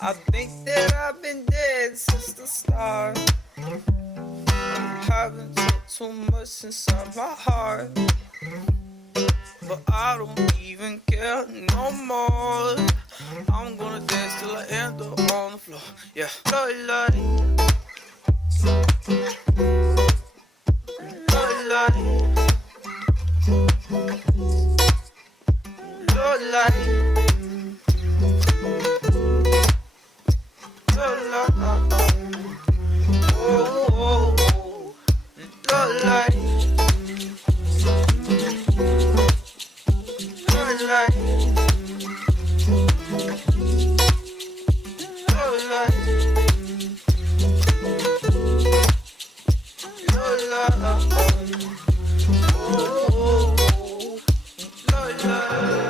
I think that I've been dead since the start. Haven't took too much inside my heart, but I don't even care no more. I'm gonna dance till I end up on the floor. Yeah, love, love, love, love, love, love, love, oh, oh, oh, love, love, love, love, love, love, oh, love, love.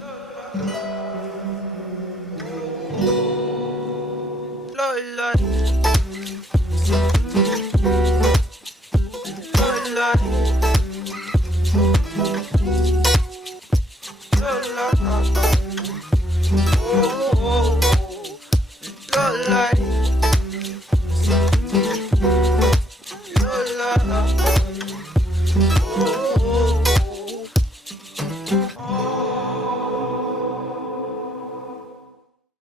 Love,